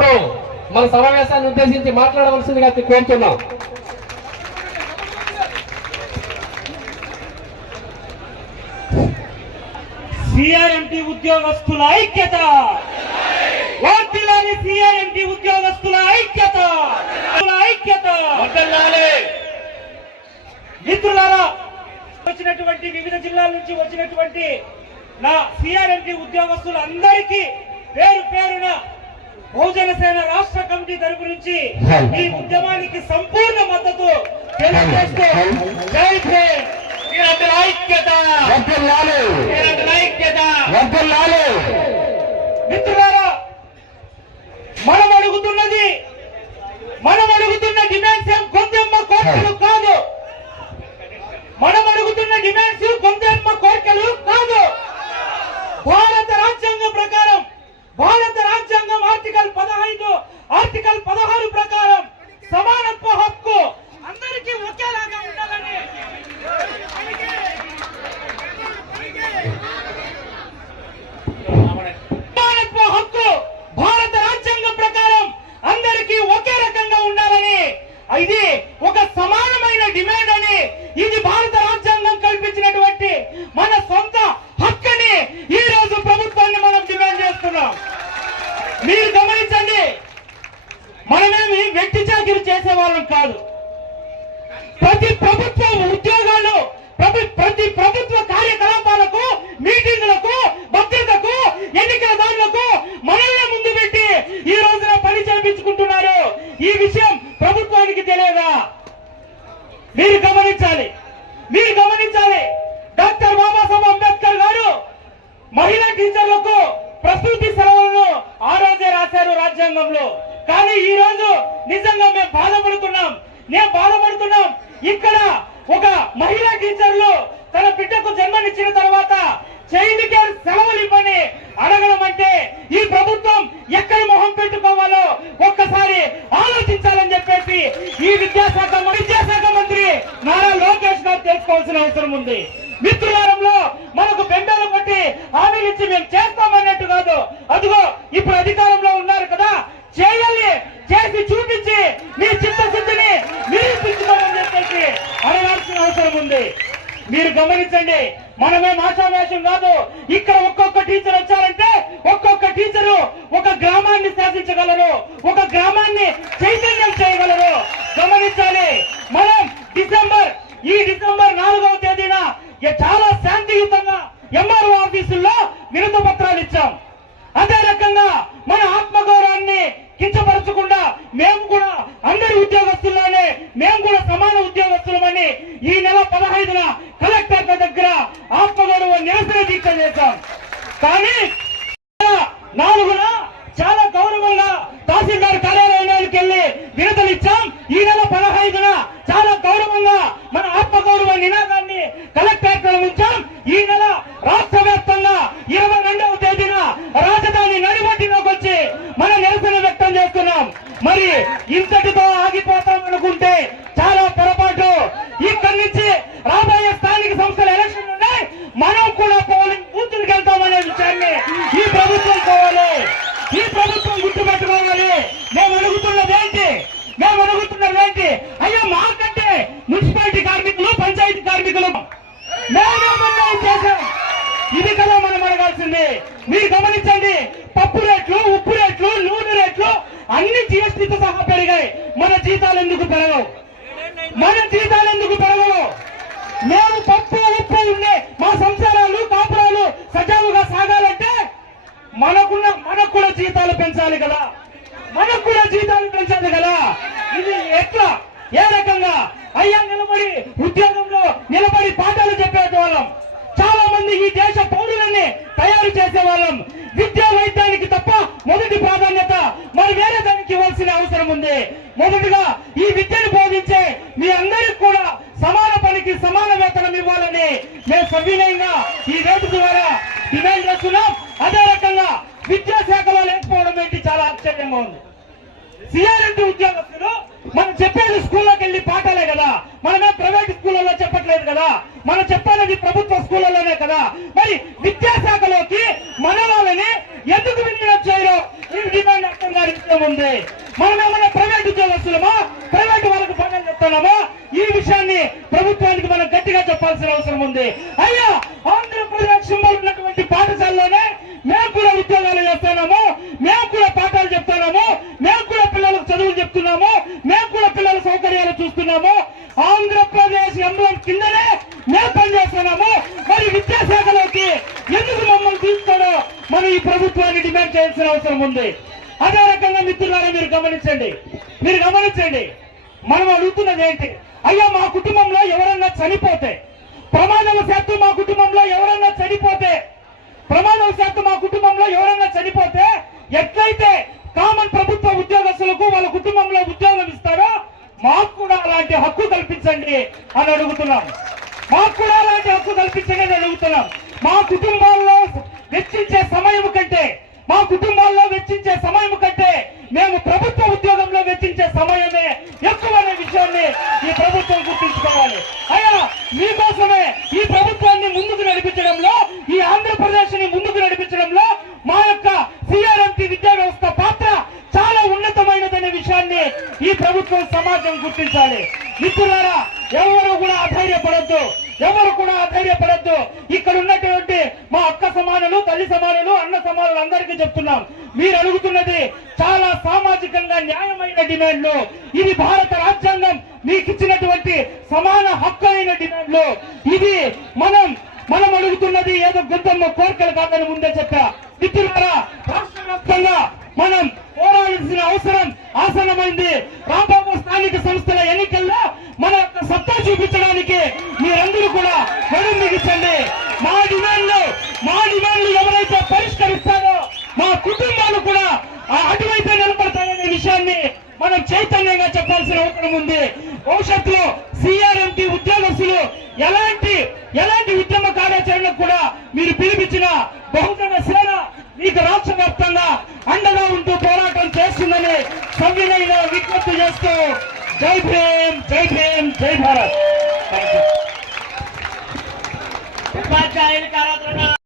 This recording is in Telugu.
ఇప్పుడు మన సమావేశాన్ని ఉద్దేశించి మాట్లాడవలసిందిగా కోరుతున్నాం. సిఆర్ఎంటి ఉద్యోగస్తుల ఐక్యత! వార్తిల్లాలి సిఆర్ఎంటి ఉద్యోగస్తుల ఐక్యత! ఐక్యత! మిత్రులారా వచ్చినటువంటి వివిధ జిల్లాల నుంచి వచ్చినటువంటి నా సిఆర్ఎంటి ఉద్యోగస్తులందరికీ పేరు పేరున బహుజన సేన రాష్ట్ర కమిటీ తరపు నుంచి ఈ ఉద్యమానికి సంపూర్ణ మద్దతు తెలియజేస్తూ జై భీమ్. మీరందరూ ఐక్యత. మీరందరూ ఐక్యత. మిత్రులారా మనం అడుగుతున్నది మనం అడుగుతున్న డిమాండ్స్ ఏం కొంచెమ్మ కోరికలు కాదు. మనం అడుగుతున్న డిమాండ్స్ కొంచెమ్మ కోరికలు కాదు భారత రాజ్యాంగం ప్రకారం భారత రాజ్యాంగం ఆర్టికల్ పదహైదు ఆర్టికల్ పదహారు ప్రకారం సమానత్వ హక్కు అందరికీ ఒకేలాగా ఉండాలని సమానత్వ హక్కు భారత రాజ్యాంగం ప్రకారం అందరికీ ఒకే రకంగా ఉండాలని ఇది ఒక సమానమైన డిమాండ్ అని ఇది భారత రాజ్యాంగం కల్పించినటువంటి మన సొంత హక్కని ఈ రోజు ప్రభుత్వాన్ని మనం డిమాండ్ చేస్తున్నాం మీరు గమనించండి మనమేమి వెట్టి చాకిరి చేసే వాళ్ళం కాదు ప్రతి ప్రభుత్వ ఉద్యోగాలు ప్రతి ప్రతి ప్రభుత్వ కార్యకలాపాలకు మీటింగులకు భద్రతకు ఎన్నికల దాడులకు మనల్ని ముందు పెట్టి ఈ రోజున పని చేపించుకుంటున్నారు ఈ విషయం ప్రభుత్వానికి తెలియదా మీరు గమనించాలి మీరు గమనించాలి డాక్టర్ బాబాసాహెబ్ అంబేద్కర్ గారు మహిళా టీచర్లకు ప్రసూతి సెలవులను ఆ రోజే రాశారు రాజ్యాంగంలో కానీ ఈ రోజు నిజంగా మేము బాధపడుతున్నాం నేను బాధపడుతున్నాం ఇక్కడ ఒక మహిళా టీచర్లు తన బిడ్డకు జన్మనిచ్చిన తర్వాత చైల్డ్ కేర్ సెలవులు ఇవ్వని అడగడం అంటే ఈ ప్రభుత్వం ఎక్కడ మొహం పెట్టుకోవాలో ఒక్కసారి ఆలోచించాలని చెప్పేసి ఈ విద్యాశాఖ విద్యాశాఖ మంత్రి నారా లోకేష్ గారు తెలుసుకోవాల్సిన అవసరం ఉంది. మిత్రులారంలో మనకు బెండలు కొట్టి హామీలు ఇచ్చి మేము చేస్తామన్నట్టు కాదు. అదిగో ఇప్పుడు అధికారం ఉన్నారు కదా చేయాలి చేసి చూపించి మీ చిత్తశుద్ధిని నిరూపించుకోమని చెప్పేసి అడగాల్సిన అవసరం ఉంది మీరు గమనించండి మనమే ఆశావేషం కాదు. ఇక్కడ ఒక్కొక్క టీచర్ వచ్చారంటే ఒక్కొక్క టీచరు ఒక గ్రామాన్ని శాసించగలరు ఒక గ్రామాన్ని చైతన్యం చేయగలరు. గమనించాలి మనం డిసెంబర్ ఈ డిసెంబర్ నాలుగవ తేదీన చాలా శాంతియుతంగా ఎంఆర్ఓ ఆఫీసుల్లో వినత పత్రాలు ఇచ్చాం. అదే రకంగా మన ఆత్మగౌరవాన్ని కించపరచకుండా మేము మరి ఇంతటితో ఆగిపోతాం అనుకుంటే చాలా పొరపాటు. ఇక్కడి నుంచి రాబోయే స్థానిక సంస్థల ఎలక్షన్ ఉన్నాయి మనం కూడా పోలింగ్ బూతులకు వెళ్తామనే విషయాన్ని ఈ ప్రభుత్వం పోవాలి ఈ ప్రభుత్వం గుర్తుపెట్టుకోవాలి. మేము అడుగుతున్నది ఏంటి? మేము అడుగుతున్నది ఏంటి? అయ్యో మాకంటే మున్సిపాలిటీ కార్మికులు పంచాయతీ కార్మికులు మేమేమన్నాయి చేశాం. ఇది కదా మనం అడగాల్సింది. మీరు గమనించండి పప్పు రేట్లు అన్ని జిఎస్టీతో సహా పెరిగాయి. మన జీతాలు ఎందుకు పెరగవు? మన జీతాలు ఎందుకు పెరగవు? మేము పప్పు ఉప్పు ఉండే మా సంసారాలు కాపురాలు సజావుగా సాగాలంటే మనకున్న మనకు కూడా జీతాలు పెంచాలి కదా. మనకు కూడా జీతాలు పెంచాలి కదా. ఇది ఎట్లా? ఏ రకంగా? అయ్యా నిలబడి ఉద్యోగంలో నిలబడి పాఠాలు చెప్పేటోళ్ళం చాలా మంది ఈ దేశ తయారు చేసే వాళ్ళం విద్యా వైద్యానికి తప్ప మొదటి ప్రాధాన్యత మరి వేరే దానికి ఇవ్వాల్సిన అవసరం ఉంది. మొదటిగా ఈ విద్యను బోధించే మీ అందరికి కూడా సమాన పనికి సమాన వేతనం ఇవ్వాలని మేము సవినయంగా ఈ రేటు ద్వారా డిమాండ్ చేస్తున్నాం. అదే రకంగా విద్యాశాఖలో లేకపోవడం ఏంటి చాలా ఆశ్చర్యంగా ఉంది. సిఆర్ఎండి ఉద్యోగస్తులు మనం చెప్పేది స్కూల్లోకి వెళ్ళి పాఠాలే కదా. మనమే ప్రైవేట్ స్కూళ్ళలో చెప్పట్లేదు కదా. మనం చెప్పేది ప్రభుత్వ స్కూళ్ళలోనే కదా. మరి విద్యాశాఖలోకి మన వాళ్ళని ఎందుకు విలీనం చేయరు? ఈ డిమాండ్ అర్థం గారి ఉంది. మనం ఏమైనా ప్రైవేట్ ఉద్యోగస్తులమా? ప్రైవేట్ వాళ్ళకి పనులు చెప్తున్నామా? ఈ విషయాన్ని ప్రభుత్వానికి మనం గట్టిగా చెప్పాల్సిన అవసరం ఉంది. అయ్యా ఆంధ్రప్రదేశ్ ఉన్నటువంటి పాఠశాలలోనే మేము కూడా ఉద్యోగాలు చేస్తున్నాము. మేము కూడా పాఠాలు చెప్తున్నాము. మేము కూడా పిల్లలకు చదువులు చెప్తున్నాము. మేము కూడా పిల్లల సౌకర్యాలు చూస్తున్నాము ఆంధ్రప్రదేశ్ కిందనే మేము పనిచేస్తున్నాము మరి విద్యాశాఖలోకి ఎందుకు మమ్మల్ని తీసుకోవడం మనం ఈ ప్రభుత్వాన్ని డిమాండ్ చేయాల్సిన అవసరం ఉంది. అదే రకంగా మిత్రులారా మీరు గమనించండి. మీరు గమనించండి. మనం అడుగుతున్నది ఏంటి? అయ్యా మా కుటుంబంలో ఎవరన్నా చనిపోతే ప్రమాదవశాత్తు మా కుటుంబంలో ఎవరన్నా చనిపోతే ప్రమాదవశాత్తు మా కుటుంబంలో ఎవరైనా చనిపోతే ఎట్లయితే కామన్ ప్రభుత్వ ఉద్యోగస్తులకు వాళ్ళ కుటుంబంలో ఉద్యోగం ఇస్తారో మాకు కూడా అలాంటి హక్కు కల్పించండి అని అడుగుతున్నాం. మాకు కూడా అలాంటి హక్కు కల్పించండి అని అడుగుతున్నాం. మా కుటుంబాల్లో వెచ్చించే సమయం కంటే మా కుటుంబాల్లో వెచ్చించే సమయం కంటే మేము ప్రభుత్వ ఉద్యోగంలో వెచ్చించే సమయమే ఎక్కువ అనే విషయాన్ని ఈ ప్రభుత్వం గుర్తించుకోవాలి. అయ్యా మీకోసమే ఈ ప్రభుత్వాన్ని ముందుకు నడిపించడంలో ఈ ఆంధ్రప్రదేశ్ని ముందుకు నడిపించడంలో మా యొక్క సిఆర్ఎంపి విద్యా వ్యవస్థ పాత్ర చాలా ఉన్నతమైనదనే విషయాన్ని ఈ ప్రభుత్వం సమాజం గుర్తించాలి. మిత్రులారా ఎవరు కూడా అధైర్యపడద్దు. ఎవరు కూడా అధైర్యపడద్దు. ఇక్కడ ఉన్నటువంటి మా అక్క సమానులు తల్లి సమానులు అన్న సమానులు అందరికీ చెప్తున్నాం. మీరు అడుగుతున్నది చాలా సామాజికంగా న్యాయమైన డిమాండ్లు. ఇది భారత రాజ్యాంగం మీకు ఇచ్చినటువంటి సమాన హక్కులైన డిమాండ్లు. ఇది మనం మనం అడుగుతున్నది ఏదో గుద్దమ్మ కోరికలు కాదని ముందే చెప్పా. మిత్రులారా రాష్ట్ర వ్యాప్తంగా మనం పోరాడాల్సిన అవసరం ఆసనమైంది. రాబోయే స్థానిక సంస్థల ఎన్నికల్లో మన యొక్క సత్తా చూపించడానికి మీరందరూ కూడా నడుం మా డిమాండ్లు మా డిమాండ్లు ఎవరైతే పరిష్కరిస్తారో మా కుటుంబాలు కూడా ఆ నిలబడతాయనే విషయాన్ని మనం చైతన్యంగా చెప్పాల్సిన అవసరం ఉంది. భవిష్యత్తులో సిఆర్ఎంకి ఉద్యోగస్తులు ఎలాంటి ఎలాంటి ఉద్యమ కార్యాచరణకు కూడా మీరు పిలిపించిన బహుజన సేన మీకు రాష్ట్ర వ్యాప్తంగా అండగా ఉంటూ పోరాటం చేస్తుందని సవ్యమైన విజ్ఞప్తి చేస్తూ జై భీమ్ జై భీమ్ జై భారత్. థ్యాంక్ యూ ఉపాధ్యాయులకు